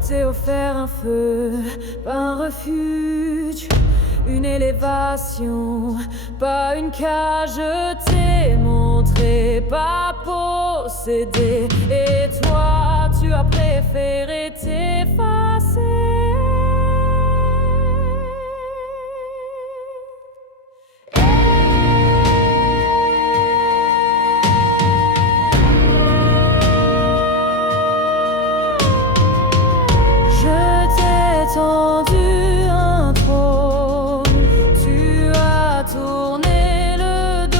t'ai offert un feu, pas un refuge, une élévation, pas une cage. Je t'ai montré, pas possédé, et toi tu as préféré t'effacer. Tendu un trône, tu as tourné le dos.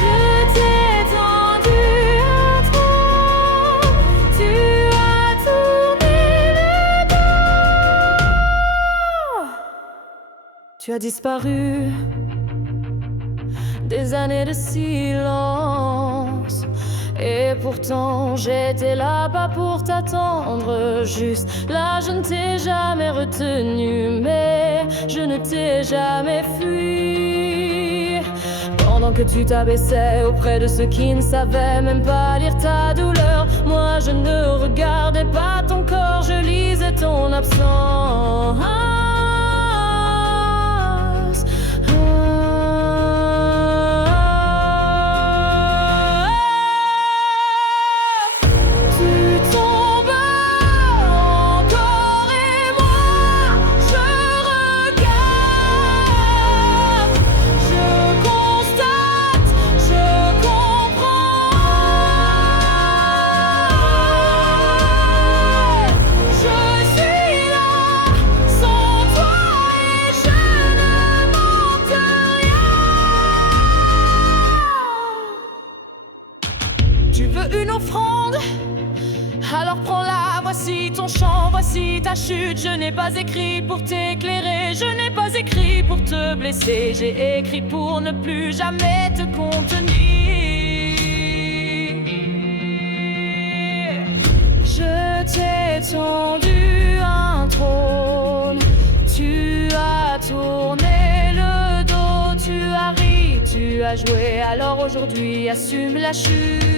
Je t'ai tendu un trône, tu as tourné le dos. Tu as disparu. Des années de silence, et pourtant j'étais là-bas pour t'attendre. Juste là, je ne t'ai jamais retenu, mais je ne t'ai jamais fui. Pendant que tu t'abaissais auprès de ceux qui ne savaient même pas lire ta douleur, moi je ne regardais pas ton corps, je lisais ton absence. Tu veux une offrande? Alors prends-la, voici ton chant, voici ta chute. Je n'ai pas écrit pour t'éclairer, je n'ai pas écrit pour te blesser. J'ai écrit pour ne plus jamais te contenir. Je t'ai tendu un trône, tu as tourné le dos, tu as ri, tu as joué. Alors aujourd'hui assume la chute.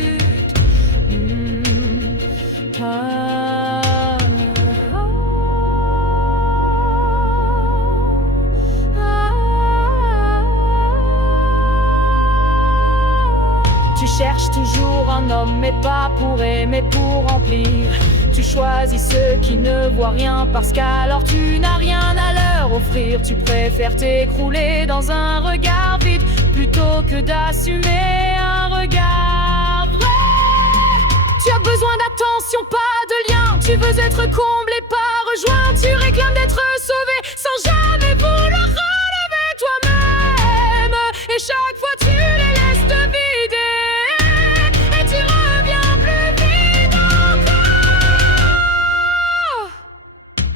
Tu cherches toujours un homme, mais pas pour aimer, pour remplir. Tu choisis ceux qui ne voient rien, parce qu'alors tu n'as rien à leur offrir. Tu préfères t'écrouler dans un regard vide, plutôt que d'assumer un regard vrai. Tu as besoin d'attention, pas de lien. Tu veux être comblé, pas rejoint. Tu réclames d'être sauvé, sans jamais vouloir relever toi-même. Et chaque fois tu les laisses te vider, et tu reviens plus vite encore.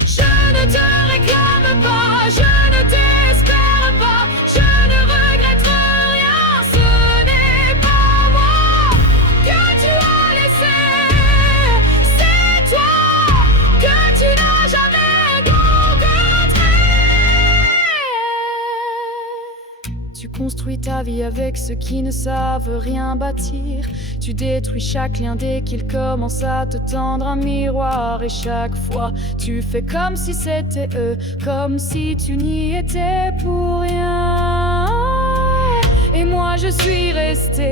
Je ne te réclame pas, je ne t'espère pas, je ne regrette rien. Ce n'est pas moi que tu as laissé, c'est toi que tu n'as jamais rencontré. Tu construis ta vie avec ceux qui ne savent rien bâtir. Tu détruis chaque lien dès qu'ils commencent à te tendre un miroir. Et chaque fois tu fais comme si c'était eux, comme si tu n'y étais pour rien. Et moi je suis restée,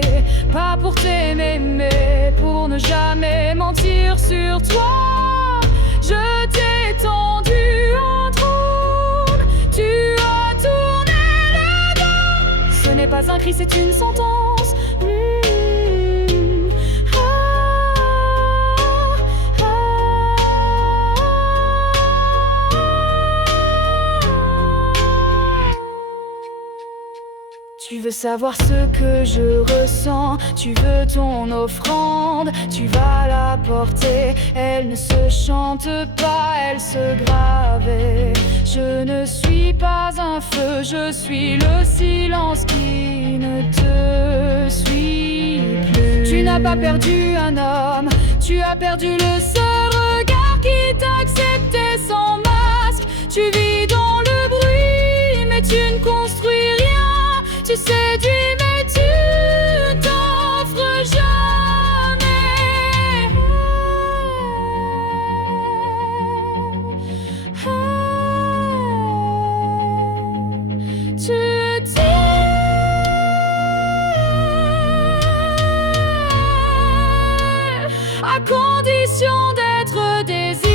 pas pour t'aimer, mais pour ne jamais mentir sur toi. Je t'ai tendu un trône, tu as tourné le dos. Ce n'est pas un cri, c'est une sentence. Tu veux savoir ce que je ressens, tu veux ton offrande, tu vas la porter. Elle ne se chante pas, elle se grave. Je ne suis pas un feu, je suis le silence qui ne te suit plus. Tu n'as pas perdu un homme, tu as perdu le seul regard qui t'acceptait sans masque. Tu vis dans le bruit, mais tu ne construis rien. séduis mais tu t'offres jamais. Tu dis à condition d'être désiré.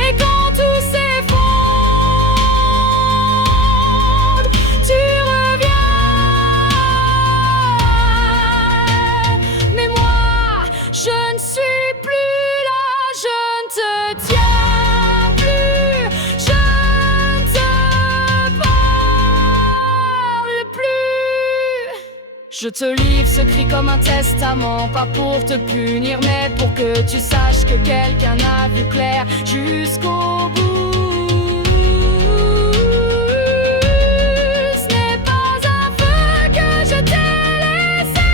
Et quand tout s'effondre, tu reviens. Mais moi, je ne suis plus là, je ne te tiens plus, je ne te parle plus. Je te livre ce cri comme un testament, pas pour te punir, mais pour que tu saches que quelqu'un a vu clair jusqu'au bout. Ce n'est pas un feu que je t'ai laissé,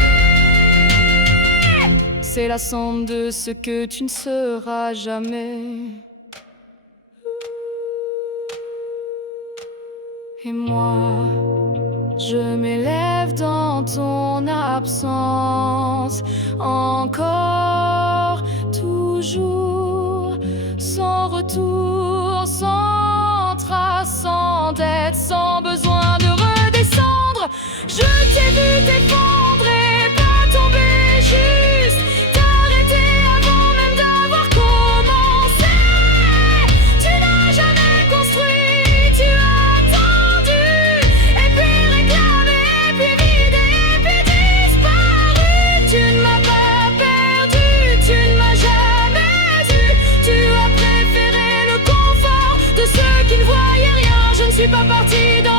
c'est la somme de ce que tu ne seras jamais. Et moi, je m'élève dans ton absence, encore, toujours, sans retour, sans trace, sans dette, sans besoin de redescendre. Je t'ai vu t'effondrer, pas tomber, juste t'arrêter avant même d'avoir commencé. Tu n'as jamais construit, tu as attendu, et puis réclamé, et puis vidé, et puis disparu. Tu ne m'as pas perdu, tu ne m'as jamais eu. Tu as préféré le confort de ceux qui ne voyaient rien. Je ne suis pas partie dans